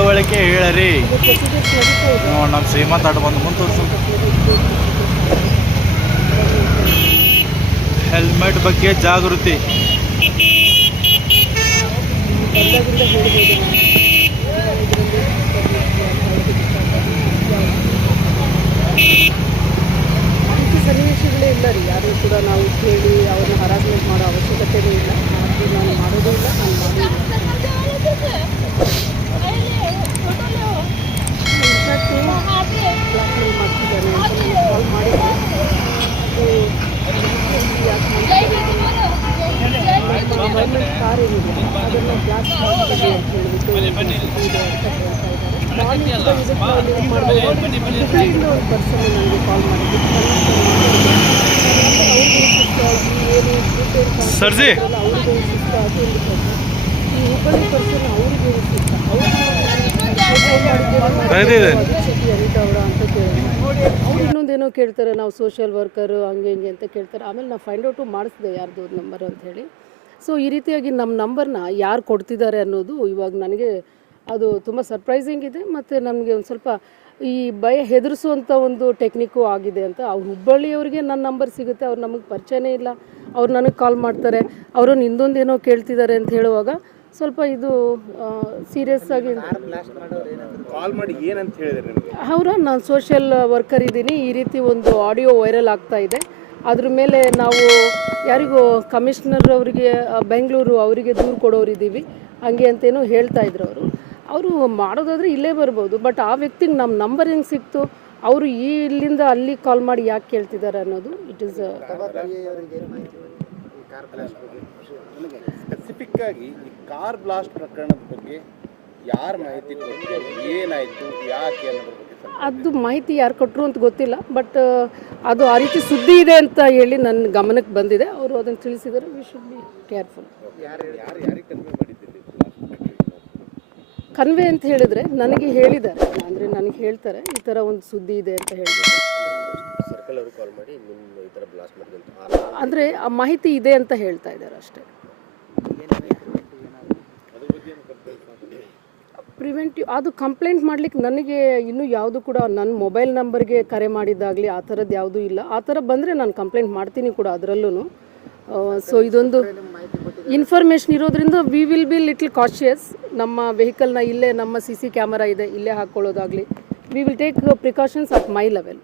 ಬಗ್ಗೆ ಹೇಳರಿ. ನೋಡಿ ನಮ್ಮ ಶ್ರೀಮಂತ ಆಟ ಬಂದು ಮುಂದೆ ತೋರಿಸ ಹೆಲ್ಮೆಟ್ ಬಗ್ಗೆ ಜಾಗೃತಿ. ಸನ್ನಿವೇಶಗಳೇ ಇಲ್ಲ ರೀ. ಯಾರು ಕೂಡ ನಾವು ಕೇಳಿ ಅವ್ರನ್ನ ಹರಾಸ್ಮೆಂಟ್ ಮಾಡೋ ಅವಶ್ಯಕತೆನೇ ಇಲ್ಲ. ನಾನು ಮಾಡೋದೇ ಇಲ್ಲ ನಾನು ಮಾಡೋದು ಇನ್ಫ್ಯಾಕ್ಟ್ ಬ್ಲಾಕ್ ಮೇಲ್ ಮಾಡ್ತಿದ್ದಾರೆ ಅಂತ ನನಗೆ ಕಾಲ್ ಮಾಡಿದ್ರು ಅದು ಯಾಕೆ ಗೌರ್ಮೆಂಟ್ ಕಾರ್ ಏನಿದೆ ಅದನ್ನು ಬ್ಲಾಸ್ಟ್ ಮಾಡ್ತೀವಿ ಅಂತ ಹೇಳಿಬಿಟ್ಟು ಒಂದು ಪರ್ಸನ್ ನನಗೆ ಕಾಲ್ ಮಾಡಿದ್ದು ಸರ್ಜಿ. ಅವ್ರಿಗೆ ಸುಸ್ತಾಗಿ ಈ ಹುಬ್ಬಳ್ಳಿ ಪರ್ಸನ್ ಅವ್ರಿಗೆ ಸುಸ್ತ ಅವರ ಅಂತ ಕೇಳಿದ್ರು ಅವ್ರು ಇನ್ನೊಂದೇನೋ ಕೇಳ್ತಾರೆ ನಾವು ಸೋಷಿಯಲ್ ವರ್ಕರು ಹಂಗೆ ಹಿಂಗೆ ಅಂತ ಕೇಳ್ತಾರೆ ಆಮೇಲೆ ನಾವು ಫೈಂಡ್ ಔಟು ಮಾಡಿಸಿದೆ ಯಾರ್ದು ನಂಬರ್ ಅಂತ ಹೇಳಿ ಸೊ ಈ ರೀತಿಯಾಗಿ ನಮ್ಮ ನಂಬರ್ನ ಯಾರು ಕೊಡ್ತಿದ್ದಾರೆ ಅನ್ನೋದು ಇವಾಗ ನನಗೆ ಅದು ತುಂಬ ಸರ್ಪ್ರೈಸಿಂಗ್ ಇದೆ. ಮತ್ತು ನಮಗೆ ಒಂದು ಸ್ವಲ್ಪ ಈ ಭಯ ಹೆದರಿಸುವಂಥ ಒಂದು ಟೆಕ್ನಿಕ್ಕು ಆಗಿದೆ ಅಂತ ಅವ್ರು ಹುಬ್ಬಳ್ಳಿಯವ್ರಿಗೆ ನನ್ನ ನಂಬರ್ ಸಿಗುತ್ತೆ. ಅವ್ರು ನಮಗೆ ಪರಿಚಯನೇ ಇಲ್ಲ. ಅವ್ರು ನನಗೆ ಕಾಲ್ ಮಾಡ್ತಾರೆ. ಅವರು ಇನ್ನೊಂದೇನೋ ಕೇಳ್ತಿದ್ದಾರೆ ಅಂತ ಹೇಳುವಾಗ ಸ್ವಲ್ಪ ಇದು ಸೀರಿಯಸ್ ಆಗಿ ಕಾಲ್ ಮಾಡಿ ಏನಂತ ಹೇಳಿದ್ರಿ ನಿಮಗೆ? ಅವರ ನಾನು ಸೋಷಿಯಲ್ ವರ್ಕರ್ ಇದ್ದೀನಿ. ಈ ರೀತಿ ಒಂದು ಆಡಿಯೋ ವೈರಲ್ ಆಗ್ತಾ ಇದೆ. ಅದ್ರ ಮೇಲೆ ನಾವು ಯಾರಿಗೂ ಕಮಿಷನರ್ ಅವರಿಗೆ ಬೆಂಗಳೂರು ಅವರಿಗೆ ದೂರು ಕೊಡೋರಿದ್ದೀವಿ ಹಂಗೆ ಅಂತೇನೋ ಹೇಳ್ತಾ ಇದ್ರು ಅವರು. ಅವರು ಮಾಡೋದಾದ್ರೆ ಇಲ್ಲೇ ಬರ್ಬೋದು, ಬಟ್ ಆ ವ್ಯಕ್ತಿಗೆ ನಮ್ಮ ನಂಬರ್ ಹೆಂಗೆ ಸಿಕ್ತು, ಅವರು ಈ ಇಲ್ಲಿಂದ ಅಲ್ಲಿ ಕಾಲ್ ಮಾಡಿ ಯಾಕೆ ಕೇಳ್ತಿದ್ದಾರೆ ಅನ್ನೋದು ಇಟ್ ಈಸ್ ಸ್ಪೆಸಿಫಿಕ್ ಆಗಿ ಈ ಕಾರ್ ಬ್ಲಾಸ್ಟ್ ಪ್ರಕರಣದ ಬಗ್ಗೆ ಯಾರ ಮಾಹಿತಿ ಏನಾಯಿತು, ಯಾಕೆ ಅನ್ನೋದ್ರ ಬಗ್ಗೆ. ಅದು ಮಾಹಿತಿ ಯಾರು ಕೊಟ್ಟರು ಅಂತ ಗೊತ್ತಿಲ್ಲ ಬಟ್ ಅದು ಆ ರೀತಿ ಸುದ್ದಿ ಇದೆ ಅಂತ ಹೇಳಿ ನನ್ನ ಗಮನಕ್ಕೆ ಬಂದಿದೆ. ಅವರು ಅದನ್ನು ತಿಳಿಸಿದರೆ we should be careful convey ಅಂತ ಹೇಳಿದರೆ ನನಗೆ ಹೇಳಿದ್ದಾರೆ. ಅಂದರೆ ನನಗೆ ಹೇಳ್ತಾರೆ, ಈ ಥರ ಒಂದು ಸುದ್ದಿ ಇದೆ ಅಂತ ಮಾಡಿದಂತ ಅಂದರೆ ಆ ಮಾಹಿತಿ ಇದೆ ಅಂತ ಹೇಳ್ತಾ ಇದ್ದಾರೆ ಅಷ್ಟೇ. ಪ್ರಿವೆಂಟಿವ್, ಅದು ಕಂಪ್ಲೇಂಟ್ ಮಾಡ್ಲಿಕ್ಕೆ ನನಗೆ ಇನ್ನೂ ಯಾವುದು ಕೂಡ ನನ್ನ ಮೊಬೈಲ್ ನಂಬರ್ಗೆ ಕರೆ ಮಾಡಿದ್ದಾಗಲಿ ಆ ಥರದ್ದು ಯಾವುದೂ ಇಲ್ಲ. ಆ ಥರ ಬಂದರೆ ನಾನು ಕಂಪ್ಲೇಂಟ್ ಮಾಡ್ತೀನಿ ಕೂಡ ಅದರಲ್ಲೂ ಸೊ ಇದೊಂದು ಇನ್ಫಾರ್ಮೇಷನ್ ಇರೋದ್ರಿಂದ we will be little cautious ನಮ್ಮ ವೆಹಿಕಲ್ನ ಇಲ್ಲೇ, ನಮ್ಮ ಸಿ ಸಿ ಕ್ಯಾಮರಾ ಇದೆ, ಇಲ್ಲೇ ಹಾಕ್ಕೊಳ್ಳೋದಾಗಲಿ we will take precautions at my level